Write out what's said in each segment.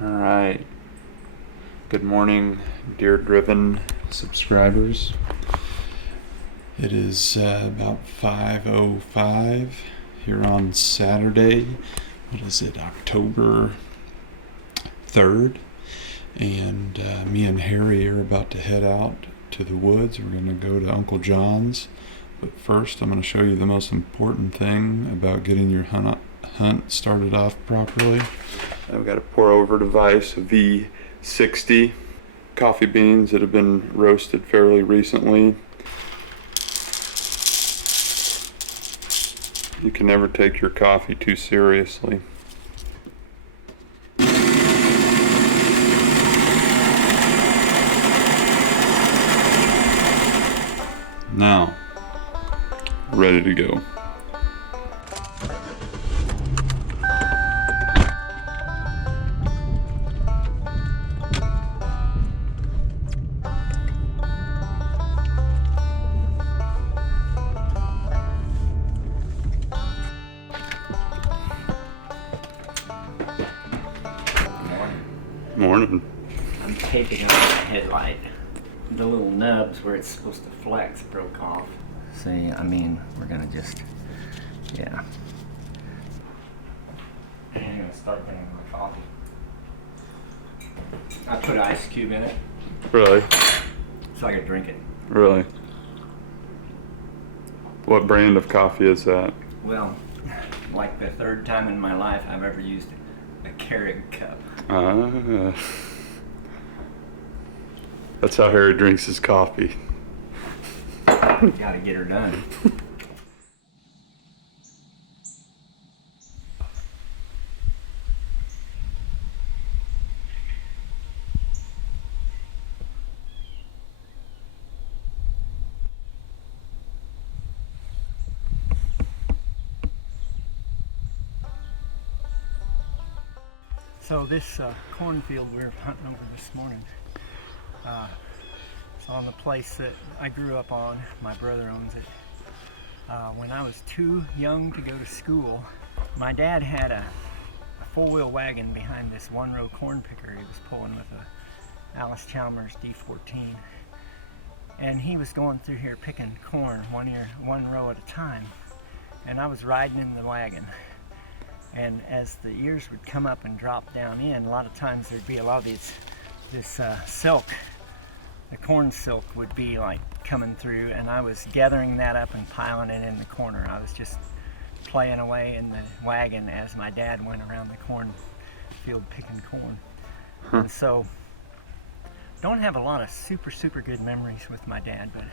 All right. Good morning, deer driven subscribers. It is about 5:05 here on Saturday. What is it, October 3rd? And me and Harry are about to head out to the woods. We're going to go to Uncle John's. But first, I'm going to show you the most important thing about getting your hunt started off properly. I've got a pour over device, a V60, coffee beans that have been roasted fairly recently. You can never take your coffee too seriously. Now, ready to go. Morning. I'm taping on the headlight. The little nubs where it's supposed to flex broke off. See, we're gonna just, yeah. And I'm gonna start getting my coffee. I put an ice cube in it. Really? So I could drink it. Really? What brand of coffee is that? Well, like the third time in my life I've ever used a Keurig cup. That's how Harry drinks his coffee. Gotta get her done. So this cornfield we were hunting over this morning, it's on the place that I grew up on. My brother owns it. When I was too young to go to school, my dad had a four-wheel wagon behind this one-row corn picker he was pulling with a Alice Chalmers D14. And he was going through here picking corn one row at a time. And I was riding in the wagon. And as the ears would come up and drop down in, a lot of times there'd be a lot of this silk, the corn silk would be like coming through, and I was gathering that up and piling it in the corner. I was just playing away in the wagon as my dad went around the cornfield picking corn. And so, don't have a lot of super good memories with my dad, but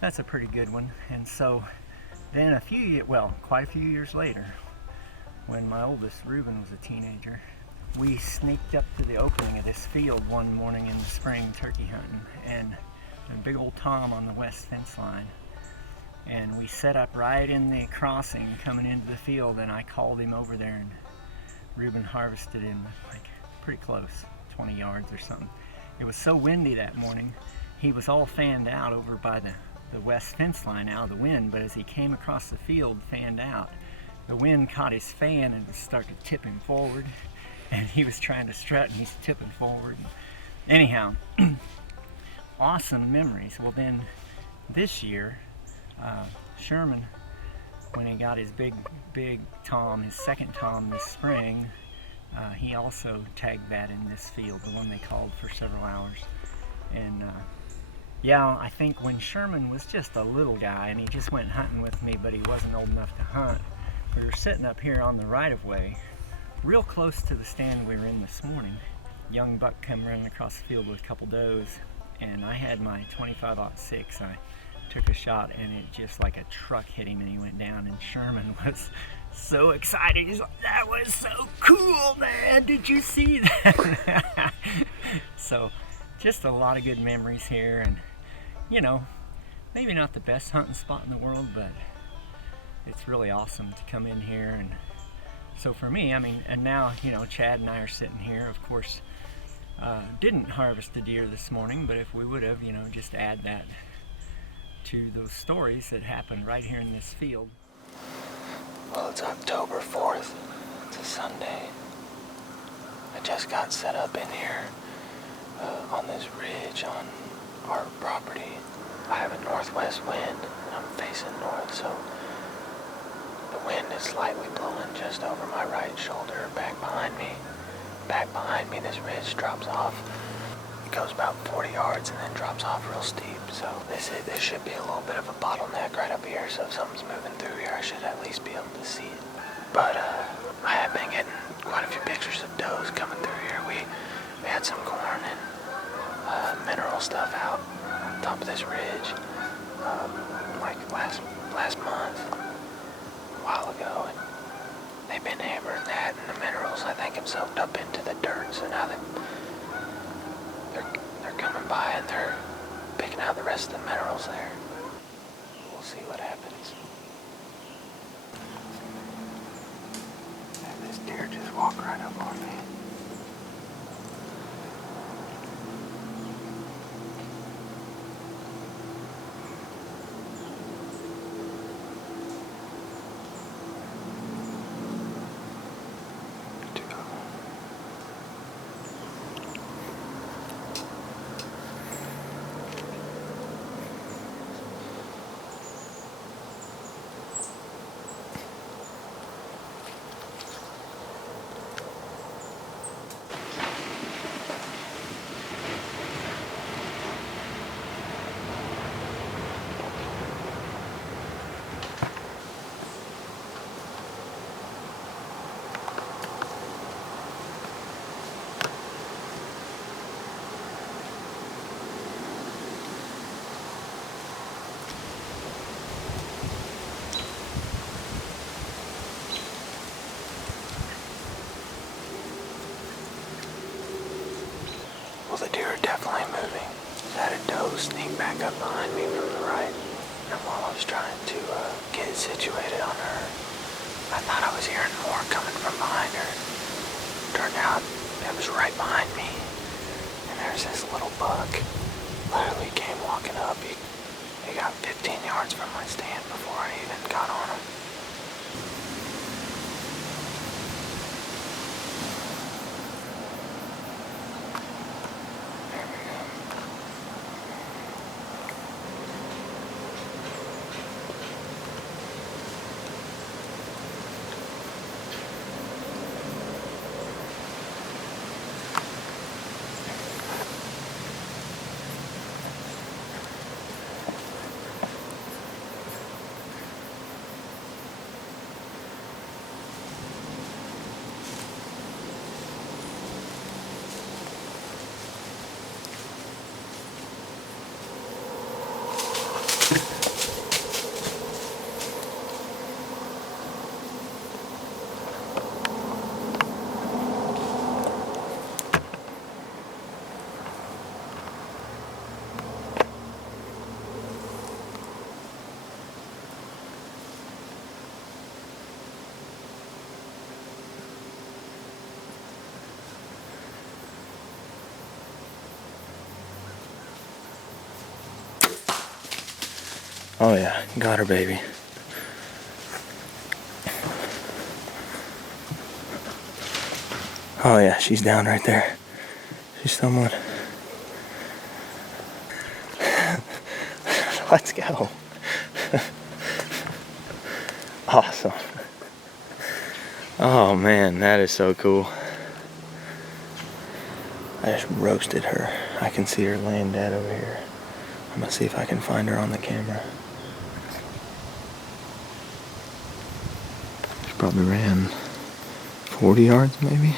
that's a pretty good one. And so, then quite a few years later, when my oldest, Reuben, was a teenager, we sneaked up to the opening of this field one morning in the spring turkey hunting, and a big old Tom on the west fence line. And we set up right in the crossing coming into the field, and I called him over there, and Reuben harvested him like pretty close, 20 yards or something. It was so windy that morning, he was all fanned out over by the west fence line out of the wind, but as he came across the field fanned out, the wind caught his fan and started to tip him forward, and he was trying to strut and he's tipping forward. Anyhow, awesome memories. Well, then this year, Sherman, when he got his big Tom, his second Tom this spring, he also tagged that in this field, the one they called for several hours. And I think when Sherman was just a little guy and he just went hunting with me, but he wasn't old enough to hunt, we were sitting up here on the right-of-way, real close to the stand we were in this morning. Young buck come running across the field with a couple does, and I had my 25-06. I took a shot, and it just like a truck hit him, and he went down. And Sherman was so excited. He's like, "That was so cool, man! Did you see that?" So, just a lot of good memories here, and maybe not the best hunting spot in the world, but it's really awesome to come in here. And so for me, and now, Chad and I are sitting here, of course, didn't harvest a deer this morning, but if we would have, just add that to those stories that happened right here in this field. Well, it's October 4th. It's a Sunday. I just got set up in here on this ridge on our property. I have a northwest wind and I'm facing north, so the wind is slightly blowing just over my right shoulder, back behind me. Back behind me, this ridge drops off. It goes about 40 yards and then drops off real steep. So this should be a little bit of a bottleneck right up here. So if something's moving through here, I should at least be able to see it. But I have been getting quite a few pictures of does coming through here. We had some corn and mineral stuff out on top of this ridge, like last month, a while ago, and they've been hammering that, and the minerals I think have soaked up into the dirt. So now they're coming by and they're picking out the rest of the minerals there. We'll see what happens. And this deer just walked right up on me. Well, the deer are definitely moving. I had a doe sneak back up behind me from the right, and while I was trying to get it situated on her, I thought I was hearing more coming from behind her. Turned out it was right behind me, and there's this little buck. Literally came walking up. He got 15 yards from my stand before I even got on him. Oh yeah, got her, baby. Oh yeah, she's down right there. She's stumbling. Let's go. Awesome. Oh man, that is so cool. I just roasted her. I can see her laying dead over here. I'm gonna see if I can find her on the camera. She probably ran 40 yards maybe.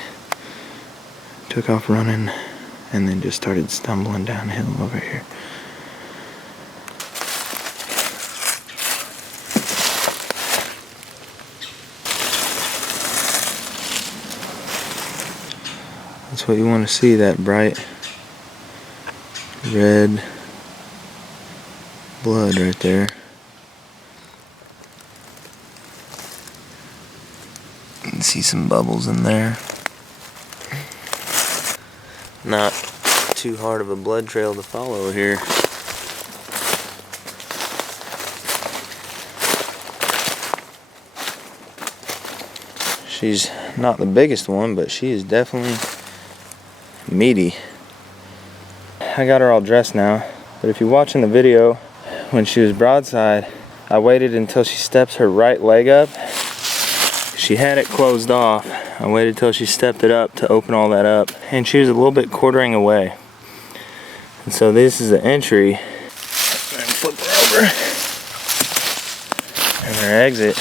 Took off running and then just started stumbling downhill over here. That's what you want to see, that bright red blood right there. You can see some bubbles in there. Not too hard of a blood trail to follow here. She's not the biggest one, but she is definitely meaty. I got her all dressed now, but if you're watching the video, when she was broadside, I waited until she steps her right leg up. She had it closed off. I waited till she stepped it up to open all that up, and she was a little bit quartering away. And so this is the entry. And flip her over. And her exit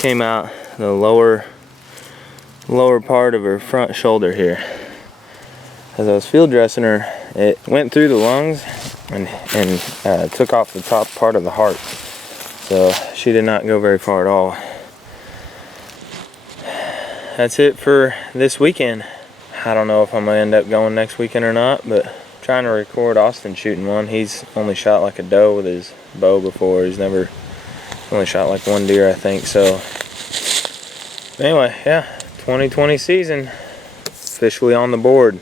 came out the lower part of her front shoulder here. As I was field dressing her, it went through the lungs and took off the top part of the heart. So she did not go very far at all. That's it for this weekend. I don't know if I'm gonna end up going next weekend or not, but I'm trying to record Austin shooting one. He's only shot like a doe with his bow before. He's only shot like one deer, I think. So anyway, yeah, 2020 season officially on the board.